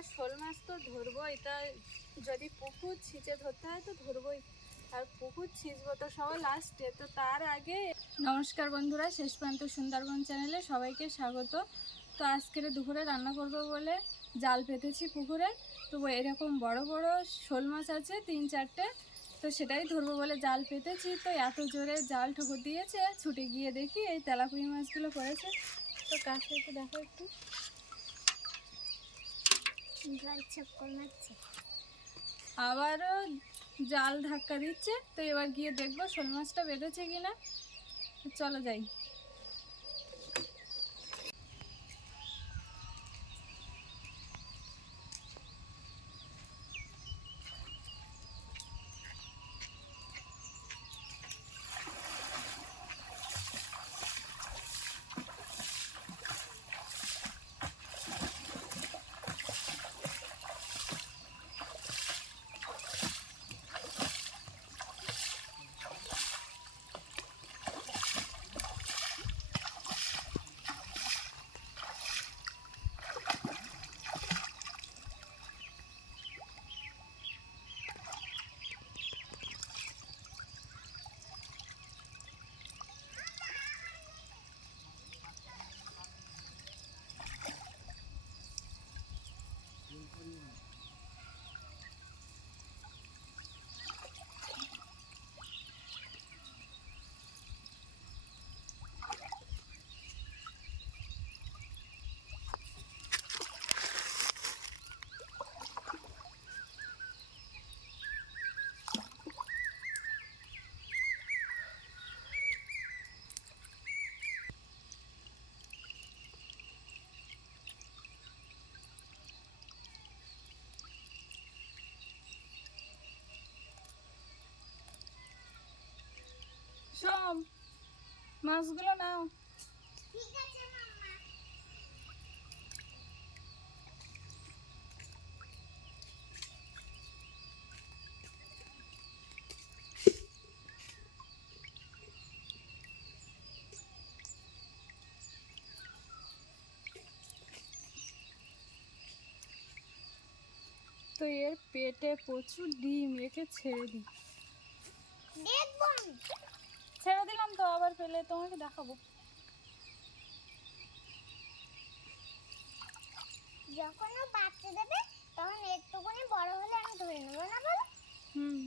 আর শোল মাছ তো ধরবোই, তা যদি পুকুর ছিঁচে ধরতে হয় তো ধরবোই। আর পুকুর ছিঁচবো তো সব লাস্টে তো তার আগে নমস্কার বন্ধুরা, শেষ পর্যন্ত সুন্দরবন চ্যানেলে সবাইকে স্বাগত। তো আজকের দুপুরে রান্না করব বলে জাল পেতেছি পুকুরে। তো এরকম বড় বড় শোল মাছ আছে, তিন চারটে, তো সেটাই ধরবো বলে জাল পেতেছি। তো এত জোরে জাল ঠুকুর দিয়েছে, ছুটে গিয়ে দেখি এই তেলাপুরি মাছগুলো পড়েছে। তো কাছে একটু দেখো একটু। আবারও জাল ধাক্কা দিচ্ছে তো এবার গিয়ে দেখব শোল মাছটা বেঁধেছে কিনা। চলো যাই। সব মাছগুলো নাও তো এর পেটে প্রচুর ডিম একে ছেড়ে দিই দেখব। ছেড়ে দিলাম তো আবার পেলে তোমাকে দেখাবো। যখন ও বাচ্চা দেবে তখন একটুখানি বড় হলে আমি ধরে নেব না বলো? হুম।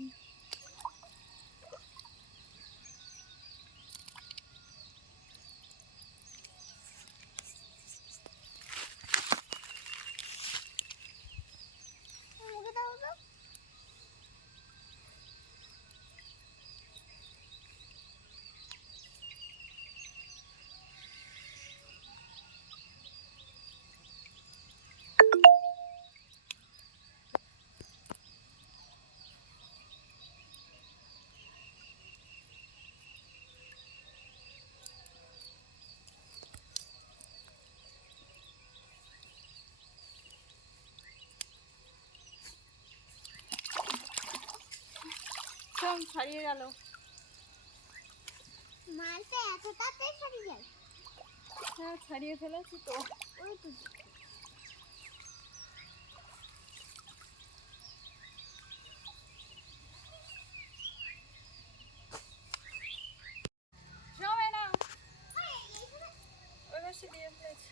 ছাড়িয়ে গেল। মালটা এত তাড়াতাড়ি ছাড়িয়ে যায় হ্যাঁ ছাড়িয়ে ফেলেছি তো। ওই তো সবাই না ওই পাশে দিয়ে ফেলেছি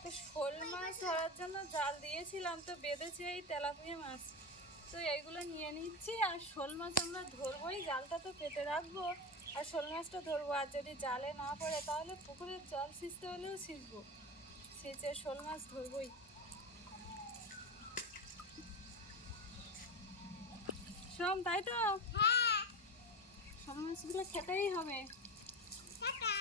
তো শোল মাছ ধরার জন্য জাল দিয়েছিলাম তো বেঁধেছে এই তেলাপিয়া মাছ। তো এইগুলো নিয়ে নিচ্ছি আর শোল মাছ আমরা ধরবোই জালটা তো পেতে রাখব। আর শোল মাছটা ধরবো আর যদি জালে না পড়ে তাহলে পুকুরের জল সিঁচতে হলেও সিঁচবো। সিঁচে শোল মাছ ধরবোই। সোম তাই তো? হ্যাঁ। শোল মাছগুলো খেতেই হবে টাটা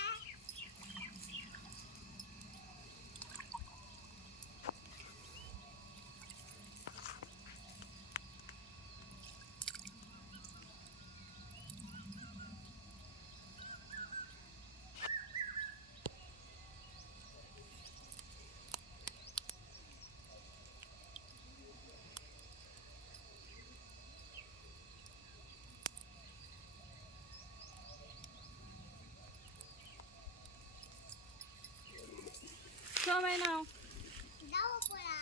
সময় নাও দাও পোড়া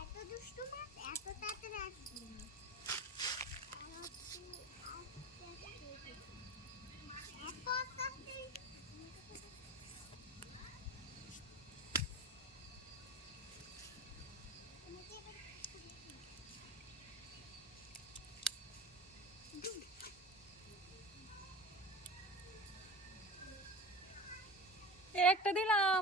এত দুষ্টু মাছ এত তাড়াতাড়ি আসবে না আর হচ্ছে আস্তে আস্তে এত আস্তে আস্তে এই একটা দিলাম।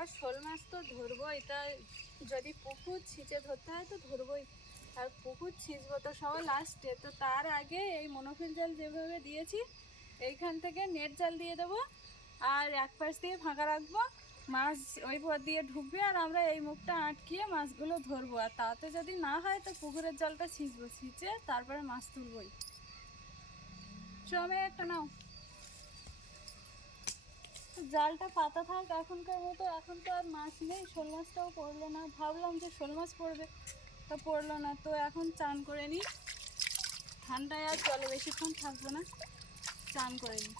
তো আমরা শোল মাছ তো ধরবোই, তা যদি পুকুর ছিঁচে ধরতে হয় তো ধরবোই। আর পুকুর ছিঁচবো তো সব লাস্টে তো তার আগে এই মনোফিল জাল যেভাবে দিয়েছি, এইখান থেকে নেট জাল দিয়ে দেবো, আর এক পাশ দিয়ে ফাঁকা রাখব, মাছ ওই পর দিয়ে ঢুকবে, আর আমরা এই মুখটা আটকিয়ে মাছগুলো ধরবো। আর তাতে যদি না হয় তো পুকুরের জলটা ছিঁচবো, ছিঁচে তারপরে মাছ তুলবই। চমে একটা নাও। জালটা পাতা থাক, এখনকার মতো, এখন তো আর মাছ নেই, শোল মাছটাও পড়ল না। ভাবলাম যে শোল মাছ পড়বে, তা পড়ল না। তো এখন চান করে নিই। ঠান্ডায় আর জলে বেশিক্ষণ থাকব না, চান করে নিই।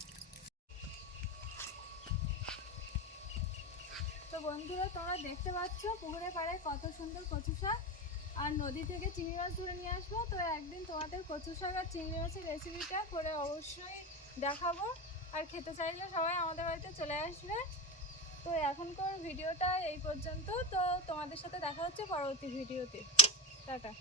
তো বন্ধুরা, তোমরা দেখতে পাচ্ছ পুকুরে পাড়ে কত সুন্দর কচু শাক। আর নদী থেকে চিংড়ি মাছ ধরে নিয়ে আসব। তো একদিন তোমাদের কচু শাক আর চিংড়ি মাছের রেসিপিটা করে অবশ্যই দেখাবো। আর খেতে চাইলে সবাই আমাদের বাড়িতে চলে আসবে। তো এখনকার ভিডিওটা এই পর্যন্ত। তো তোমাদের সাথে দেখা হচ্ছে পরবর্তী ভিডিওতে। টাটা।